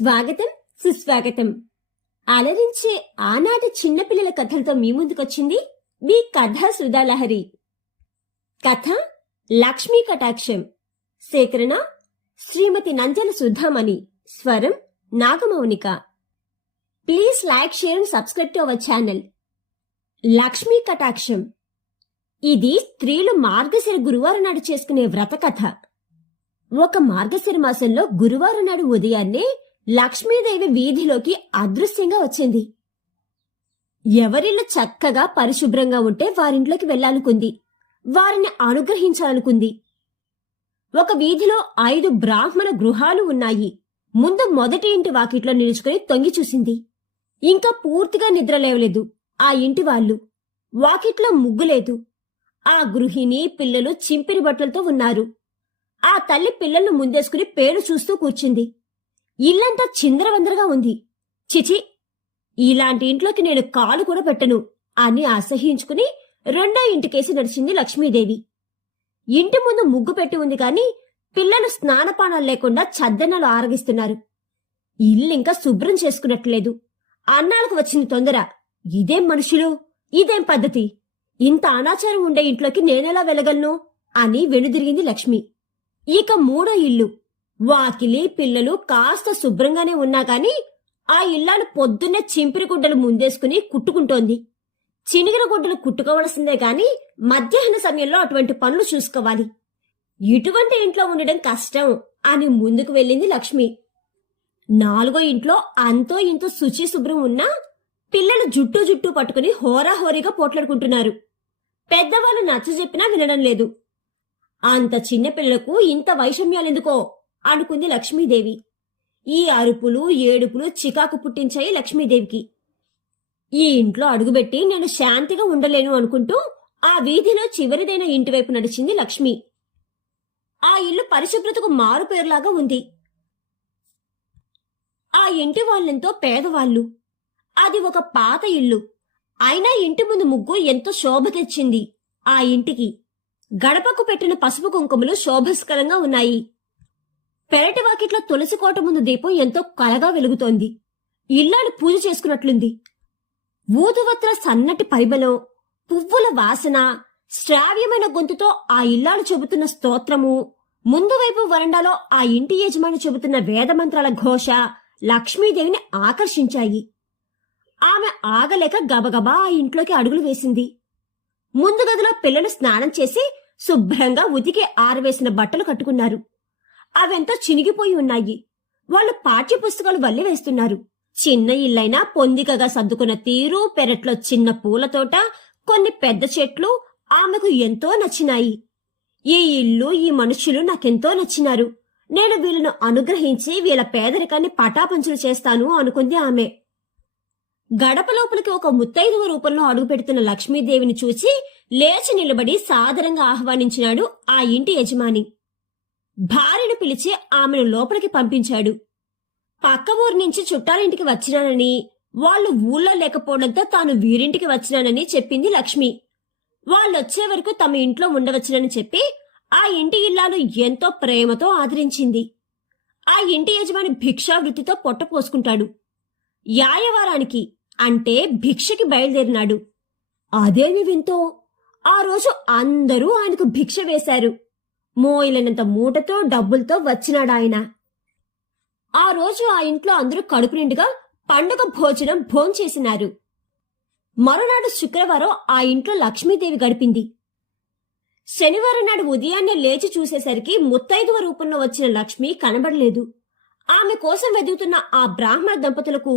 స్వాగతం సుస్వాగతం. అలరించే ఆనాటి చిన్నపిల్లల కథలతో మీ ముందుకొచ్చింది మీ కథ సుధాలహరి. కథ లక్ష్మీ కటాక్షం. సేకరణ శ్రీమతి నంజల సుధామణి. స్వరం Nagamounika. Please like, share and subscribe to our channel. Lakshmi కటాక్షం. ఇది స్త్రీలు మార్గశిర గురువారం నాడు చేసుకునే వ్రత కథ. ఒక మార్గశిర మాసంలో గురువారం నాడు ఉదయాన్నే లక్ష్మీదేవి వీధిలోకి అదృశ్యంగా వచ్చింది. ఎవరిల్లు చక్కగా పరిశుభ్రంగా ఉంటే వారింట్లోకి వెళ్లాలనుకుంది, వారిని అనుగ్రహించాలనుకుంది. ఒక వీధిలో 5 బ్రాహ్మణ గృహాలు ఉన్నాయి. ముందు మొదటి ఇంటి వాకిట్లో నిలుచుకుని తొంగి చూసింది. ఇంకా పూర్తిగా నిద్రలేవలేదు ఆ ఇంటి వాళ్ళు. వాకిట్లో ముగ్గులేదు. ఆ గృహిణి పిల్లలు చింపిరి బట్టలతో ఉన్నారు. ఆ తల్లి పిల్లలను ముందేసుకుని పేరు చూస్తూ కూర్చుంది. ఇల్లంతా చిందరవందరగా ఉంది. చిచి, ఇలాంటి ఇంట్లోకి నేను కాలు కూడా పెట్టను అని అసహ్యించుకుని రెండో ఇంటికేసి నడిచింది లక్ష్మీదేవి. ఇంటి ముందు ముగ్గు పెట్టి ఉంది కాని పిల్లలు స్నానపానాలు లేకుండా చద్దనాలు ఆరగిస్తున్నారు. ఇల్లింకా శుభ్రం చేసుకున్నట్లేదు. అన్నాలకు వచ్చింది తొందర. ఇదేం మనుషులు, ఇదేం పద్ధతి, ఇంత అనాచారం ఉండే ఇంట్లోకి నేనెలా వెళ్ళగలను అని వెనుదిరిగింది లక్ష్మి. ఇక మూడో ఇల్లు. వాకిలి పిల్లలు కాస్త శుభ్రంగానే ఉన్నా కాని ఆ ఇల్లాలు పొద్దున్నే చింపిరి గుడ్డలు ముందేసుకుని కుట్టుకుంటోంది. చినిగిన గుడ్డలు కుట్టుకోవలసిందే గాని మధ్యాహ్న సమయంలో అటువంటి పనులు చూసుకోవాలి. ఇటువంటి ఇంట్లో ఉండడం కష్టం అని ముందుకు వెళ్ళింది లక్ష్మి. నాలుగో ఇంట్లో అంతో ఇంతో శుచి శుభ్రం ఉన్నా పిల్లలు జుట్టు పట్టుకుని హోరాహోరీగా పోట్లాడుకుంటున్నారు. పెద్దవాళ్ళు నచ్చజెప్పినా వినడం లేదు. అంత చిన్న పిల్లలకు ఇంత వైషమ్యాలెందుకో అనుకుంది లక్ష్మీదేవి. ఈ అరుపులు ఏడుపులు చికాకు పుట్టించాయి లక్ష్మీదేవికి. ఈ ఇంట్లో అడుగుబెట్టి నేను శాంతిగా ఉండలేను అనుకుంటూ ఆ వీధిలో చివరిదైన ఇంటివైపు నడిచింది లక్ష్మి. ఆ ఇల్లు పరిశుభ్రతకు మారుపేరులాగా ఉంది. ఆ ఇంటి వాళ్ళెంతో పేదవాళ్లు. అది ఒక పాత ఇల్లు. అయినా ఇంటి ముందు ముగ్గు ఎంతో శోభ తెచ్చింది. ఆ ఇంటికి గడపకు పెట్టిన పసుపు కుంకుమలు శోభస్కరంగా ఉన్నాయి. పెరటి వాకిట్లో తులసి కోట ముందు దీపం ఎంతో కలగా వెలుగుతోంది. ఇల్లాలు పూజ చేసుకున్నట్లుంది. ఊదువత్ర సన్నటి పరిమళం, పువ్వుల వాసన, శ్రావ్యమైన గొంతుతో ఆ ఇల్లాలు చెబుతున్న స్తోత్రము, ముందు వైపు వరండాలో ఆ ఇంటి యజమాని చెబుతున్న వేదమంత్రాల ఘోష లక్ష్మీదేవిని ఆకర్షించాయి. ఆమె ఆగలేక గబగబా ఆ ఇంట్లోకి అడుగులు వేసింది. ముందు గదిలో పిల్లలు స్నానం చేసి శుభ్రంగా ఉతికి ఆరవేసిన బట్టలు కట్టుకున్నారు. అవెంతో చినిగిపోయి ఉన్నాయి. వాళ్ళు పాఠ్య పుస్తకాలు వల్లి వేస్తున్నారు. చిన్న ఇల్లైనా పొందికగా సర్దుకున్న తీరు, పెరట్లో చిన్న పూలతోట, కొన్ని పెద్ద చెట్లు ఆమెకు ఎంతో నచ్చినాయి. ఈ ఇల్లు, ఈ మనుష్యులు నాకెంతో నచ్చినారు. నేను వీళ్ళను అనుగ్రహించి వీళ్ళ పేదరికాన్ని పటాపంచులు చేస్తాను అనుకుంది ఆమె. గడప లోపలికి ఒక ముత్తైదువ రూపంలో అడుగు పెడుతున్న లక్ష్మీదేవిని చూసి లేచి నిలబడి సాదరంగా ఆహ్వానించినాడు ఆ ఇంటి యజమాని. భార్యను పిలిచి ఆమెను లోపలికి పంపించాడు. పక్క ఊరి నుంచి చుట్టాలింటికి వచ్చినానని, వాళ్లు ఊళ్ళో లేకపోవడంతో తాను వీరింటికి వచ్చినానని చెప్పింది లక్ష్మి. వాళ్ళొచ్చే వరకు తమ ఇంట్లో ఉండవచ్చునని చెప్పి ఆ ఇంటి ఇల్లాలు ఎంతో ప్రేమతో ఆదరించింది. ఆ ఇంటి యజమాని భిక్షావృత్తితో పొట్ట పోసుకుంటాడు. యాయవారానికి అంటే భిక్షకి బయలుదేరినాడు. అదేమి వింతో, ఆ రోజు అందరూ ఆయనకు భిక్ష వేశారు. మోయిలనంత మూటతో డబ్బులతో వచ్చినాడాయన. ఆ రోజు ఆ ఇంట్లో అందరూ కడుపు నిండుగా పండుగ భోజనం భోంచేసినారు. మరునాడు శుక్రవారం ఆ ఇంట్లో లక్ష్మీదేవి గడిపింది. శనివారం నాడు ఉదయాన్నే లేచి చూసేసరికి ముత్తైదువ రూపంలో వచ్చిన లక్ష్మి కనబడలేదు. ఆమె కోసం వెదుగుతున్న ఆ బ్రాహ్మణ దంపతులకు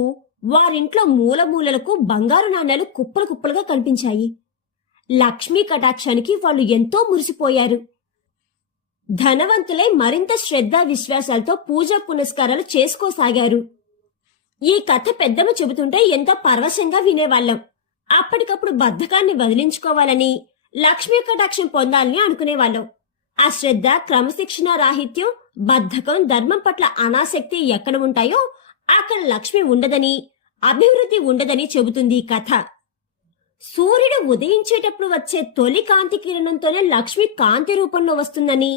వారింట్లో మూలమూలలకు బంగారు నాణ్యాలు కుప్పలు కుప్పలుగా కనిపించాయి. లక్ష్మీ కటాక్షానికి వాళ్ళు ఎంతో మురిసిపోయారు. ధనవంతులై మరింత శ్రద్ధ విశ్వాసాలతో పూజా పునస్కారాలు చేసుకోసాగారు. ఈ కథ పెద్దమ్మ చెబుతుంటే ఎంతో పరవశంగా వినేవాళ్లం. అప్పటికప్పుడు బద్ధకాన్ని వదిలించుకోవాలని, లక్ష్మీ కటాక్షం పొందాలని అనుకునేవాళ్ళం. ఆ శ్రద్ధ, క్రమశిక్షణ రాహిత్యం, బద్ధకం, ధర్మం పట్ల అనాసక్తి ఎక్కడ ఉంటాయో అక్కడ లక్ష్మి ఉండదని, అభివృద్ధి ఉండదని చెబుతుంది ఈ కథ. సూర్యుడు ఉదయించేటప్పుడు వచ్చే తొలి కాంతి కిరణంతోనే లక్ష్మి కాంతి రూపంలో వస్తుందని,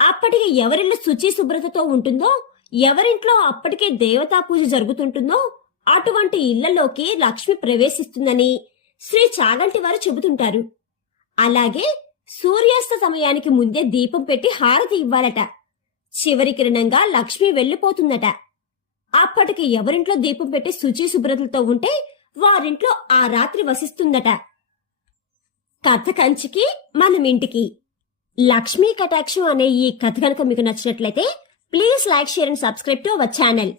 అప్పటికి ఎవరిల్లు శుచి శుభ్రతతో ఉంటుందో ఎవరింట్లో అప్పటికే దేవతా పూజ జరుగుతుంటుందో అటువంటి ఇళ్లలోకి లక్ష్మి ప్రవేశిస్తుందని శ్రీ చాగంటి వారు చెబుతుంటారు. అలాగే సూర్యాస్త సమయానికి ముందే దీపం పెట్టి హారతి ఇవ్వాలట. చివరి కిరణంగా లక్ష్మి వెళ్లిపోతుందట. అప్పటికి ఎవరింట్లో దీపం పెట్టి శుచి శుభ్రతలతో ఉంటే వారింట్లో ఆ రాత్రి వసిస్తుందట. కథ కంచికి మనం ఇంటికి. లక్ష్మీ కటాక్షం అనే ఈ కథ కనుక మీకు నచ్చినట్లయితే please like, share and subscribe to our channel.